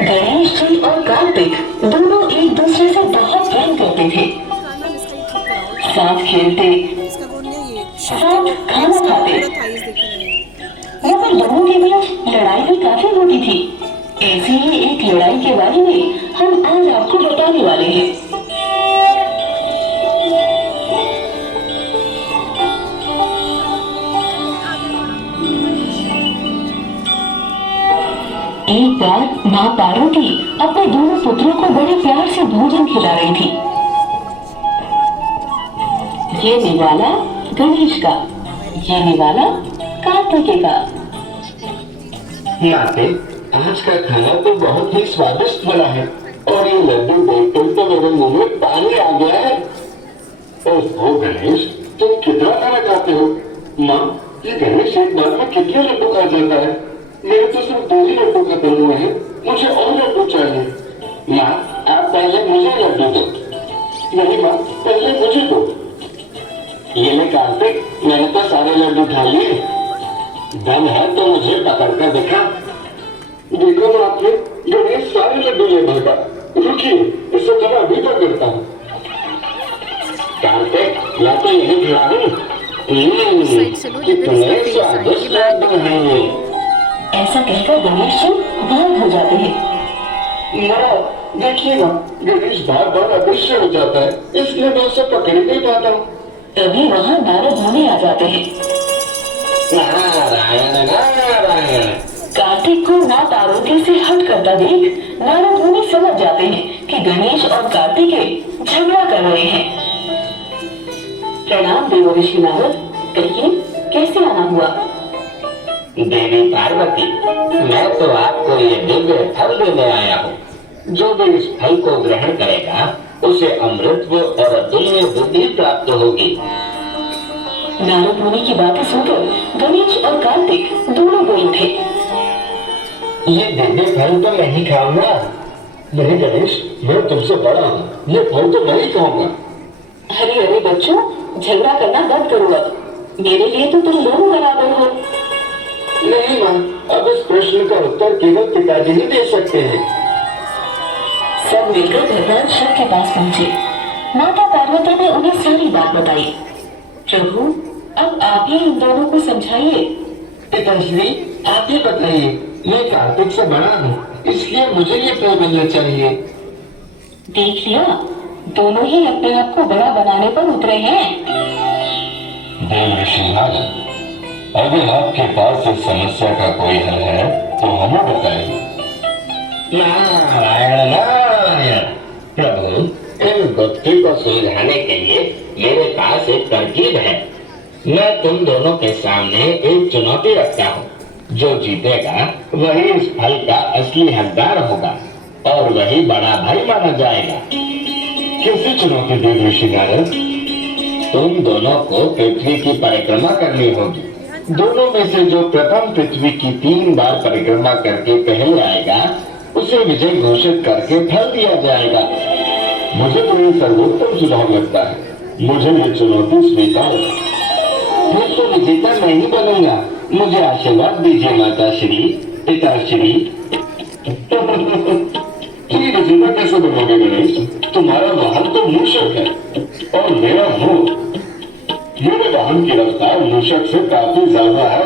गणेश जी और कार्तिक दोनों एक दूसरे से बहुत प्रेम करते थे। साथ खेलते, साथ खाना खाते, मगर दोनों के बीच लड़ाई भी काफी होती थी। ऐसी ही एक लड़ाई के बारे में हम आज आपको बताने वाले हैं। एक बार माँ पार्वती अपने दोनों पुत्रों को बड़े प्यार से भोजन खिला रही थी। ये निवाला गणेश का, ये निवाला कार्तिक का। माते, आज का खाना तो बहुत ही स्वादिष्ट बना है और ये लड्डू देखकर तो मेरे मुंह में पानी आ गया है। ओह गणेश, तुम कितना खाना खाते हो? माँ, ये गणेश एक बार में कितने लड्डू खा जाता है? मेरे तो सिर्फ 2 ही लड्डू खत्म हुए हैं, मुझे और लड्डू चाहिए। माँ, आप पहले मुझे लड्डू दो। नहीं माँ, पहले मुझे दो। ये ले कार्तिक, मैंने तो सारे लड्डू खा लिए। दम है तो मुझे पकड़ कर दिखा। देखो तो आपने, गणेश सारे लड्डू ले भागा। रुकिए, इससे थोड़ा अभी तक करता हूँ। कार्तिक, मैं तो यही खड़ा हूँ। कितने स्वादिष्ट लड्डू हैं। ऐसा कहकर गणेश जी गायब हो जाते हैं। देखिएगा, गणेश बार बार अदृश्य हो जाता है, इसलिए मैं उसे पकड़ नहीं पाता हूँ। तभी वहाँ नारद मुनि आ जाते हैं। नारायण नारायण। कार्तिक को माँ पार्वती से हट करता देख नारद मुनि समझ जाते हैं कि गणेश और कार्तिक झगड़ा कर रहे हैं। प्रणाम देव ऋषि नारद, कहिए कैसे आना हुआ? देवी पार्वती, मैं तो आपको ये दिव्य फल देने आया हूँ। जो भी इस फल को ग्रहण करेगा उसे अमृतत्व और अतुल्य बुद्धि प्राप्त होगी। नारद मुनि की बातें सुनकर गणेश और कार्तिक दोनों बोल उठे। ये दिव्य फल तो मैं ही खाऊंगा। नहीं गणेश, मैं तुमसे बड़ा हूँ, ये फल तो मैं ही खाऊंगा। अरे अरे बच्चों, झगड़ा करना बंद करो अब। मेरे लिए तो तुम दोनों बराबर हो। नहीं माँ, अब इस प्रश्न का उत्तर केवल पिताजी ही दे सकते हैं। सब मिलकर भगवान शिव के पास पहुँचे। माता पार्वती ने उन्हें सारी बात बताई। प्रभु, अब आप ही इन दोनों को समझाइए। पिताश्री, आप ही बताइए। मैं कार्तिक से बड़ा हूँ, इसलिए मुझे ये फल मिलना चाहिए। देख लिया, दोनों ही अपने आप को बड़ा बनाने पर उतरे हैं। देव ऋषि नारद, अगर आपके पास इस समस्या का कोई हल है तो हमें बताइए। नारायण नारायण। प्रभु, इन गुत्थी को सुलझाने के लिए मेरे पास एक तरकीब है। मैं तुम दोनों के सामने एक चुनौती रखता हूँ। जो जीतेगा वही इस फल का असली हकदार होगा और वही बड़ा भाई माना जाएगा। कैसी चुनौती देव ऋषि नारद? तुम दोनों को पृथ्वी की परिक्रमा करनी होगी। दोनों में से जो प्रथम पृथ्वी की 3 बार परिक्रमा करके पहले आएगा उसे विजय घोषित करके फल दिया जाएगा। मुझे तो ये सर्वोत्तम सुझाव लगता है। मुझे ये चुनौती स्वीकार है। फिर तो विजेता मैं ही बनूंगा। मुझे आशीर्वाद दीजिए माता श्री, पिता श्री। विजेता कैसे बनोगे गणेश? तुम्हारा वाहन तो मूषक है और मेरा मुंह। मेरे वाहन की रफ्तार मूषक से काफी ज्यादा है।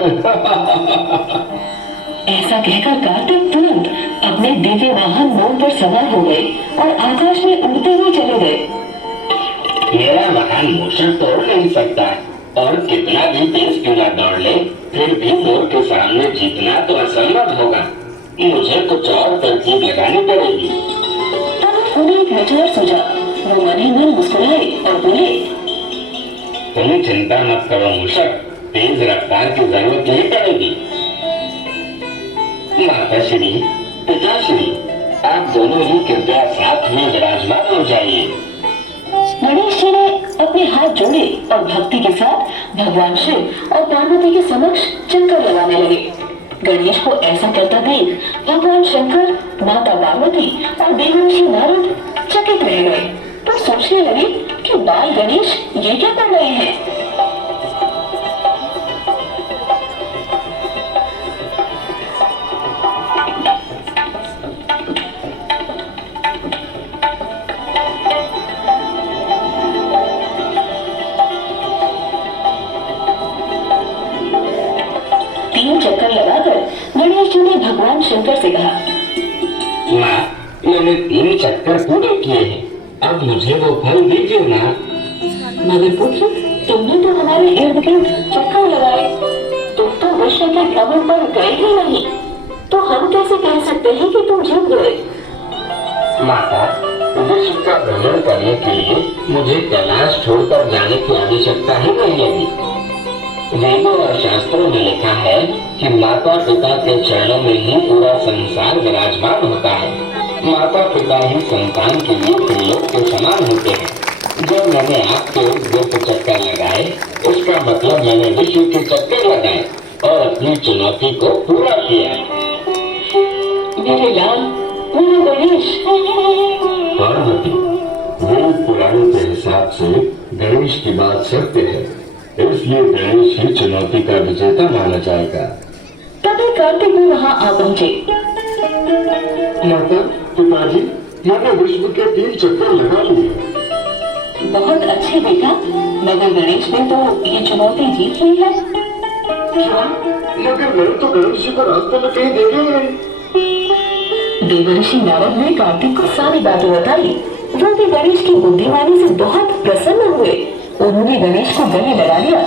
ऐसा कहकर कार्तिक तुरंत अपने दिव्य वाहन मोर पर सवार हो गए और आकाश में उड़ते हुए चले गए। मेरा वाहन मूषक तो उड़ नहीं सकता और कितना भी तेज क्यों न दौड़ ले, फिर भी मोर के सामने जीतना तो असंभव होगा। मुझे कुछ और तरकीब लगानी पड़ेगी। तब उन्हें एक विचार सूझा। वो मन ही मन मुस्कुराए और बोले, तुम चिंता मत करो मूषक, तेज रफ्तार की जरूरत नहीं पड़ेगी। माताश्री, पिताश्री, आप दोनों ही कृपया साथ में विराजमान हो जाइए। गणेश जी ने अपने हाथ जोड़े और भक्ति के साथ भगवान शिव और पार्वती के समक्ष चक्कर लगाने लगे। गणेश को ऐसा करता देख भगवान शंकर, माता पार्वती और देवर्षि नारद चकित रह गए। तो सोचने लगे कि बाल गणेश ये क्या कर रहे हैं। भगवान शंकर से कहा, माँ, मैंने 3 चक्कर पूरे किए हैं, अब मुझे वो फल दीजिए ना। मगर पुत्र, तुमने तो हमारे इर्द गिर्द चक्कर लगाए, तुम तो विश्व के भ्रमण पर गए ही नहीं, तो हम कैसे कह सकते हैं कि तुम जीत गए? माता, विश्व का भ्रमण करने के लिए मुझे कैलाश छोड़कर जाने की आवश्यकता ही नहीं है। वेदों और शास्त्रों में लिखा है कि माता पिता के चरणों में ही पूरा संसार विराजमान होता है। माता पिता ही संतान के लिए त्रिलोक के समान होते हैं। जो मैंने आपके इर्द चक्कर लगाए, उसका मतलब मैंने विश्व के चक्कर लगाए और अपनी चुनौती को पूरा किया। मेरे लाल, मेरे गणेश। पार्वती, वेद पुराणों के हिसाब से गणेश की बात सत्य है, इसलिए गणेश ही चुनौती का विजेता माना जाएगा। तभी कार्तिक भी वहाँ आ पहुँचे। माता, पिताजी, मैंने विश्व के 3 चक्कर लगा लिए। बहुत अच्छे बेटा, मगर गणेश ने तो ये चुनौती जीत ली है। क्या? मगर मैं तो गणेश जी को रास्ते में कहीं देखे ही नहीं। देवर्षि नारद ने कार्तिक को सारी बातें बताई। वो भी गणेश की बुद्धिमानी से बहुत प्रसन्न हुए। उन्होंने गणेश को गले लगा लिया।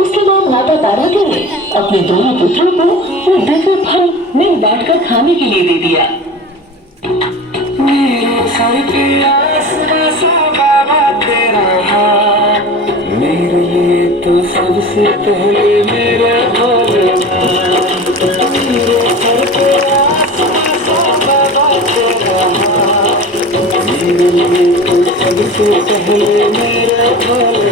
उसके बाद माता पार्वती ने अपने दोनों पुत्रों को वो दिव्य फल मिल बांटकर खाने के लिए दे दिया। मेरे लिए तो सबसे पहले मेरे सबसे पहले मेरे